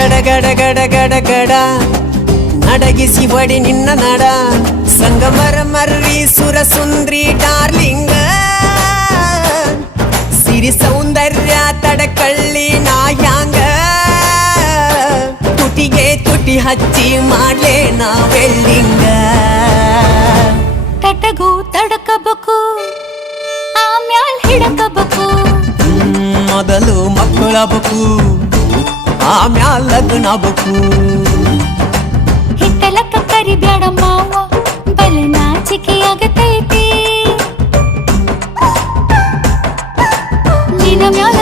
ಗಡ ಗಡ ಗಡ ಗಡ ಗಡ ನಡಗಿಸಿ ಒಡಿ ನಿನ್ನ ನಡ ಸಂಗಮರ ಮರ್ರಿ ಸುರ ಸುಂದ್ರಿ ಡಾರ್ಲಿಂಗ ಸಿರಿ ಸೌಂದರ್ಯ ತಡಕಳ್ಳಿ ನಾಯಾಂಗ ತುಟಿಗೆ ತುಟಿ ಹಚ್ಚಿ ಮಾಡ್ಲೇ ನಾವೆಲ್ಲಿಂಗ ತಟಗೂ ತಡಕಬೇಕು ಆಮ್ಯಾಲ್ ಹಿಡಕಬೇಕು ಮೊದಲು ಮಕ್ಕಳಬೇಕು ಆಮ್ಯಾಲ್ ಲಗ್ನಬೇಕು ಹಿತ್ತಲಕ್ಕ ಕರಿಬ್ಯಾಡ ಮಾವ ಬಲೆ ನಾಚಿಕೆಯಾಗತೈತಿ ನಿನ ಮ್ಯಾಲ